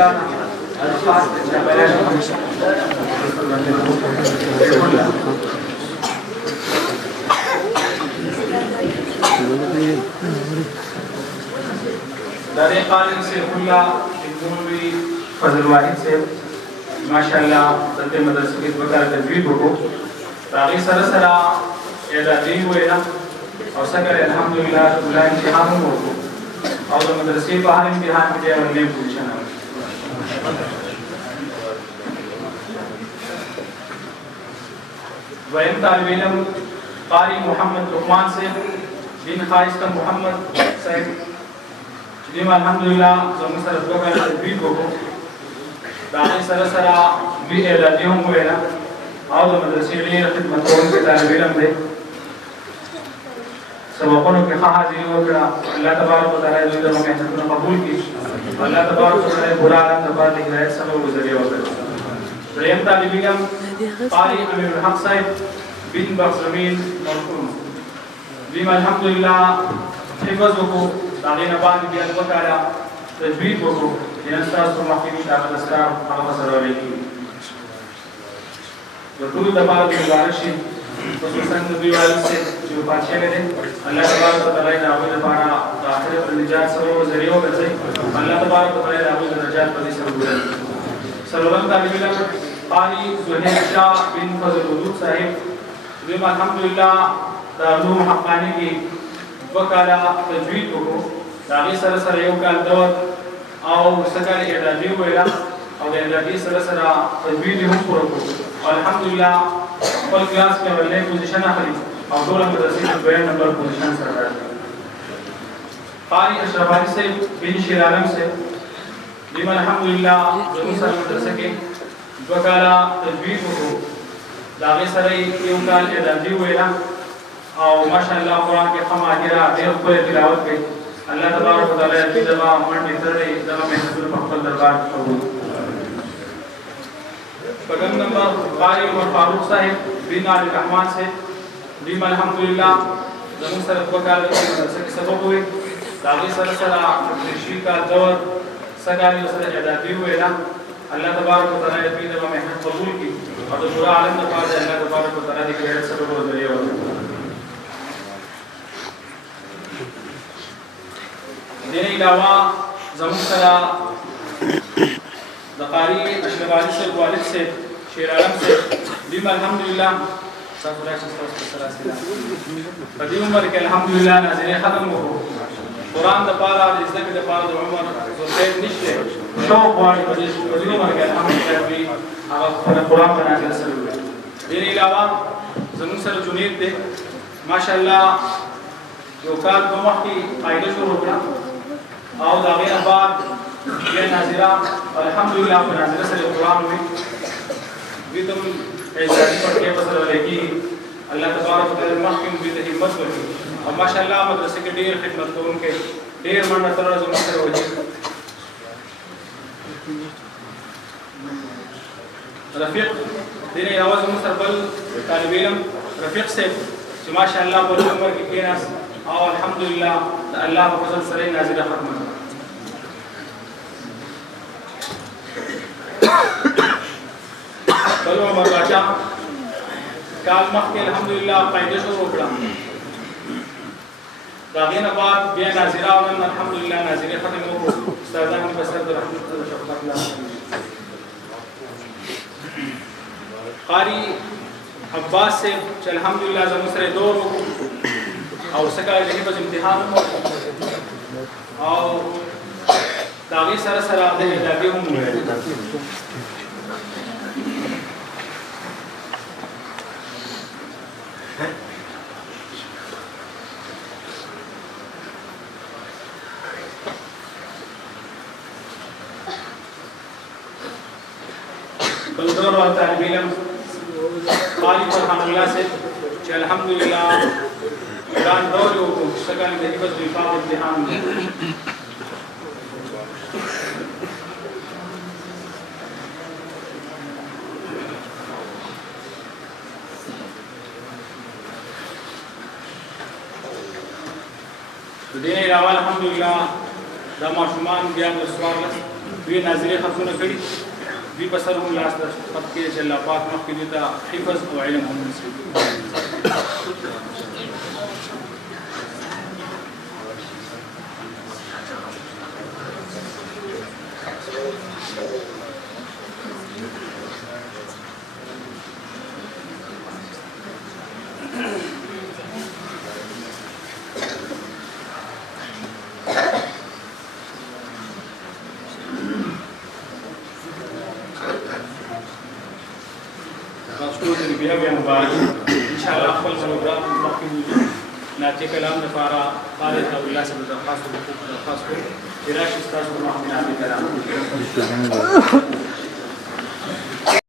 الله الخاص بالبيان داري قارن سے كلها الجنوبي فضل واحد سے ماشاءالله دلته مدرسې کې وکړه تجوید وکړو راغی سره سره اعدادي وینا او څنګه الحمدلله ټول امتحان وکړو او د مدرسې په هر امتحان کې ورنه پوزیشن ویم طالب علم قاری محمد لقمان سے بن خائستہ محمد صاحب جدیم الحمدلله زموږ سره وکړه تجوید وکړو راغی سره سره بي اعدادي هم وینا او د مدرسې ډېر خدمت کوونکی طالب علم دی سبقونو کې ښه حاضري وکړه الله تبارک وتعالی دوی د محنتونو قبول کړي الله تبارک وتعالی پورا عالم د باندې هدایت سبب وزري وکړي دریم طالب علم قاری امیر الحق صاحب بن بخزمین مرحوم دوی الحمدلله حفظ وکړو هغې نه باندې بیا وکړه تجوید وکړو نن ستاسو مخکې هغه اسرار هغه سره لیکي د ټول د پاره گزارش خصوصا د دوی والد سے جو پاتشه لري الله تبارک وتعالى د هغه لپاره د آخرت د نجات سبب ذریعہ وګرځي الله تبارک وتعالى د هغه د نجات په سبب وګرځي سلام طالب علم قاری زهیر شاه بن فضل الوجود صاحب دوی الحمدلله د علوم حقانی کې وکاله تجوید وکړو د هغې سره سره یو کال دور او سکال اعدادي ویلا او د اعدادي سره سره تجوید هم پوره کړو الحمدلله خپل کلاس کې اولنۍ پوزیشن اخلي او ټول مدرسې کې دویم نمبر پوزیشن سره راځي قاری اشرف علي صاحب بن شیر عالم صاحب دوی الحمدلله زموږ سره مدرسه کې دوه کاله تجوید وکړو د هغې سره یو کال اعدادي ویلا او ماشاءالله قرآن کې ښه ماهره ډېر ښکلی تلاوت کوي الله تبارک وتعالی دې دغه منډې ترړې دغه محنتونه په خپل دربار کې قبول پغم نمبر قاری عمر فاروق صاحب بن علی الرحمن سے دیم الحمدلله زموږ سره دوه کاله مدرسه کې سبق وي د هغې سره سره تشریح کا دور سږ سره اعدادي ویلا الله تبارک وتعالی دې دغه محنت قبول کړي او د پوره عالم لپاره الله تبارک وتعالی دې هدایت سبب وګرځي دین علاوه زموږ سره د قاری اشرف علي صاحب والد صاحب شیر عالم صاحب دوی الحمدلله تاسو راشئ تاسو سره سره په دې عمر کې الحمدلله ناظرین ختم وکړو قرآن د پاره د زده کړې د پاره د عمر زوید نشته شوق غواړي په دې عمر کې الحمدلله دوی هغه خپل قرآن په نازل سره دین علاوه زموږ سره جنید دی ماشاءالله یو کال په مخکې قاعده شروع کړه او د هغې نه بعد بیا ناظره الحمدلله په ناظره سره قرآن وي دوی ته اعزازي پټکې په سره لیکي الله تبارک وتعالی مخکې دوی ته همت ورکړي او ماشاءالله مدرسې کې ډېر خدمت کوونکی ډېر منډه تړله زموږ سره وځي رفیق دې نه علاوه زموږ سره بل طالب علم رفیق صاحب چې ماشاءالله په عمر کې کېناست او الحمدلله د الله په فضل سره نازله ختمه بل عمر باچا کال مخکې الحمدلله قاعده شروع کړه د هغې نه بعد بیا ناظره او نن الحمدلله ناظرې ختم وکړو استادان مې په سر د رحمت الله شفقت الله قاری عباس صاحب چې الحمدلله زموږ سره دور وکړو او سکه د حفظ امتحان او د هغې سره سره د اعدادي هم وویل بلدور و طالب علم قاری فرحان الله سے چې الحمدلله ګران دور یو سږکال د حفظ الفاظ امتحان د دې علاوه الحمدلله دا ماشومان بیا د څوارلس دوی ناظري خطونه کړي دوی په سر هم لاس د خط کې چې الله پاک مخکې دوی ته حفظ او علم هم نصیب بیا مبارک ان شاء الله خپل پروګرام مخکې ناتي کلام لپاره خالد او الله سره درخواست کوم چې راشي تاسو په مخ باندې کلام